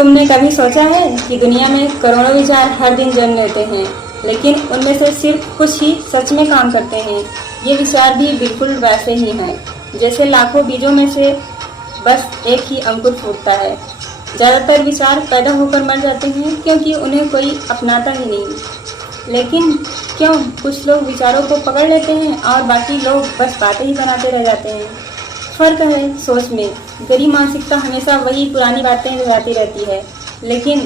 तुमने कभी सोचा है कि दुनिया में करोड़ों विचार हर दिन जन्म लेते हैं, लेकिन उनमें से सिर्फ कुछ ही सच में काम करते हैं। ये विचार भी बिल्कुल वैसे ही हैं जैसे लाखों बीजों में से बस एक ही अंकुर फूटता है। ज़्यादातर विचार पैदा होकर मर जाते हैं क्योंकि उन्हें कोई अपनाता ही नहीं। लेकिन क्यों कुछ लोग विचारों को पकड़ लेते हैं और बाकी लोग बस बातें ही बनाते रह जाते हैं। फर्क है सोच में। गरीब मानसिकता हमेशा वही पुरानी बातें दोहराती रहती है, लेकिन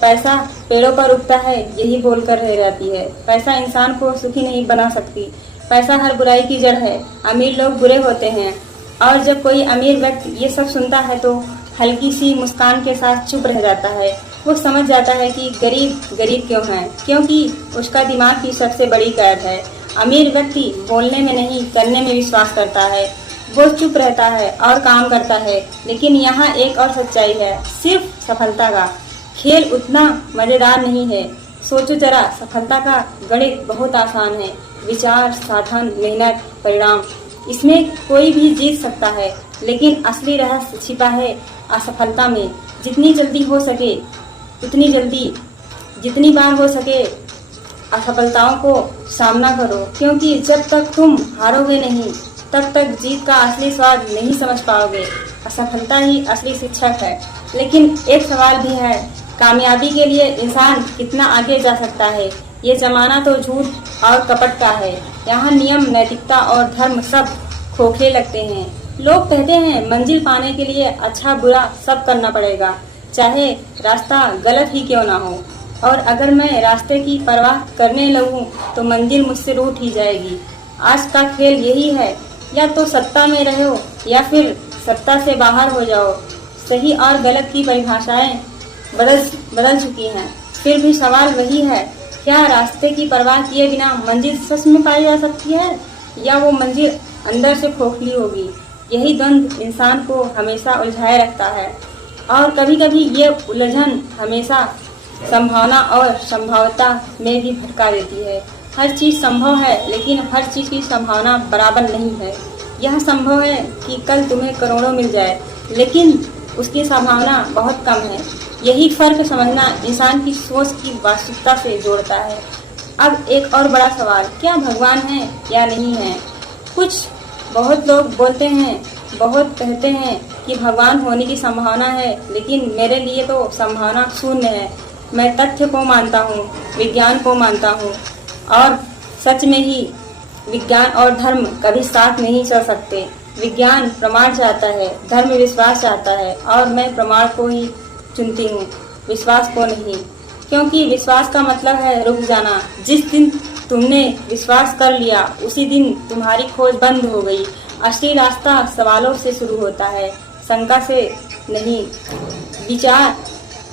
पैसा पेड़ों पर उगता है यही बोलकर रह जाती है। पैसा इंसान को सुखी नहीं बना सकती। पैसा हर बुराई की जड़ है। अमीर लोग बुरे होते हैं और जब कोई अमीर व्यक्ति ये सब सुनता है तो हल्की सी मुस्कान के साथ चुप रह जाता है। वो समझ जाता है कि गरीब गरीब क्यों है, क्योंकि उसका दिमाग की सबसे बड़ी कैद है। अमीर व्यक्ति बोलने में नहीं करने में विश्वास करता है। वो चुप रहता है और काम करता है। लेकिन यहाँ एक और सच्चाई है, सिर्फ सफलता का खेल उतना मजेदार नहीं है। सोचो जरा, सफलता का गणित बहुत आसान है। विचार, साधन, मेहनत, परिणाम, इसमें कोई भी जीत सकता है। लेकिन असली रहस्य छिपा है असफलता में। जितनी जल्दी हो सके उतनी जल्दी, जितनी बार हो सके असफलताओं को सामना करो, क्योंकि जब तक तुम हारोगे नहीं तब तक जीत का असली स्वाद नहीं समझ पाओगे। असफलता ही असली शिक्षक है। लेकिन एक सवाल भी है, कामयाबी के लिए इंसान कितना आगे जा सकता है? ये जमाना तो झूठ और कपट का है। यहाँ नियम, नैतिकता और धर्म सब खोखले लगते हैं। लोग कहते हैं मंजिल पाने के लिए अच्छा बुरा सब करना पड़ेगा, चाहे रास्ता गलत ही क्यों ना हो। और अगर मैं रास्ते की परवाह करने लगूं तो मंजिल मुझसे रूठ ही जाएगी। आज का खेल यही है, या तो सत्ता में रहो या फिर सत्ता से बाहर हो जाओ। सही और गलत की परिभाषाएं बदल चुकी हैं, फिर भी सवाल वही है, क्या रास्ते की परवाह किए बिना मंजिल सच में पाई जा सकती है, या वो मंजिल अंदर से खोखली होगी? यही द्वंद्व इंसान को हमेशा उलझाए रखता है और कभी कभी ये उलझन हमेशा संभावना और संभाव्यता में भी भटका देती है। हर चीज़ संभव है, लेकिन हर चीज़ की संभावना बराबर नहीं है। यह संभव है कि कल तुम्हें करोड़ों मिल जाए, लेकिन उसकी संभावना बहुत कम है। यही फर्क समझना इंसान की सोच की वास्तविकता से जोड़ता है। अब एक और बड़ा सवाल, क्या भगवान है या नहीं है? बहुत लोग बोलते हैं, बहुत कहते हैं कि भगवान होने की संभावना है, लेकिन मेरे लिए तो संभावना शून्य है। मैं तथ्य को मानता हूँ, विज्ञान को मानता हूँ, और सच में ही विज्ञान और धर्म कभी साथ नहीं चल सकते। विज्ञान प्रमाण चाहता है, धर्म विश्वास चाहता है, और मैं प्रमाण को ही चुनती हूँ, विश्वास को नहीं। क्योंकि विश्वास का मतलब है रुक जाना। जिस दिन तुमने विश्वास कर लिया उसी दिन तुम्हारी खोज बंद हो गई। असली रास्ता सवालों से शुरू होता है, शंका से नहीं।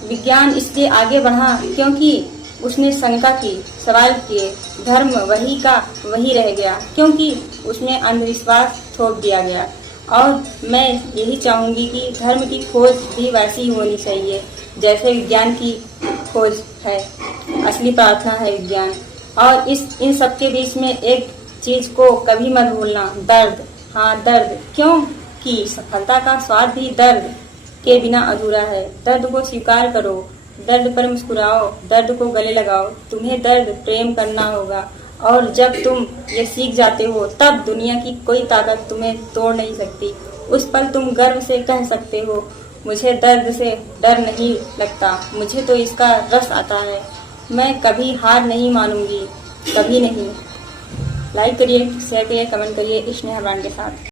विज्ञान इसलिए आगे बढ़ा क्योंकि उसने शंका की, सवाल किए। धर्म वही का वही रह गया क्योंकि उसमें अंधविश्वास थोप दिया गया। और मैं यही चाहूँगी कि धर्म की खोज भी वैसी ही होनी चाहिए जैसे विज्ञान की खोज है। असली प्रार्थना है विज्ञान। और इन सब के बीच में एक चीज़ को कभी मत भूलना, दर्द। हाँ, दर्द, क्योंकि सफलता का स्वाद भी दर्द के बिना अधूरा है। दर्द को स्वीकार करो, दर्द पर मुस्कुराओ, दर्द को गले लगाओ। तुम्हें दर्द प्रेम करना होगा, और जब तुम ये सीख जाते हो तब दुनिया की कोई ताकत तुम्हें तोड़ नहीं सकती। उस पल तुम गर्व से कह सकते हो, मुझे दर्द से डर नहीं लगता, मुझे तो इसका रस आता है। मैं कभी हार नहीं मानूंगी, कभी नहीं। लाइक करिए, शेयर करिए, कमेंट करिए स्नेहा ब्रांड के साथ।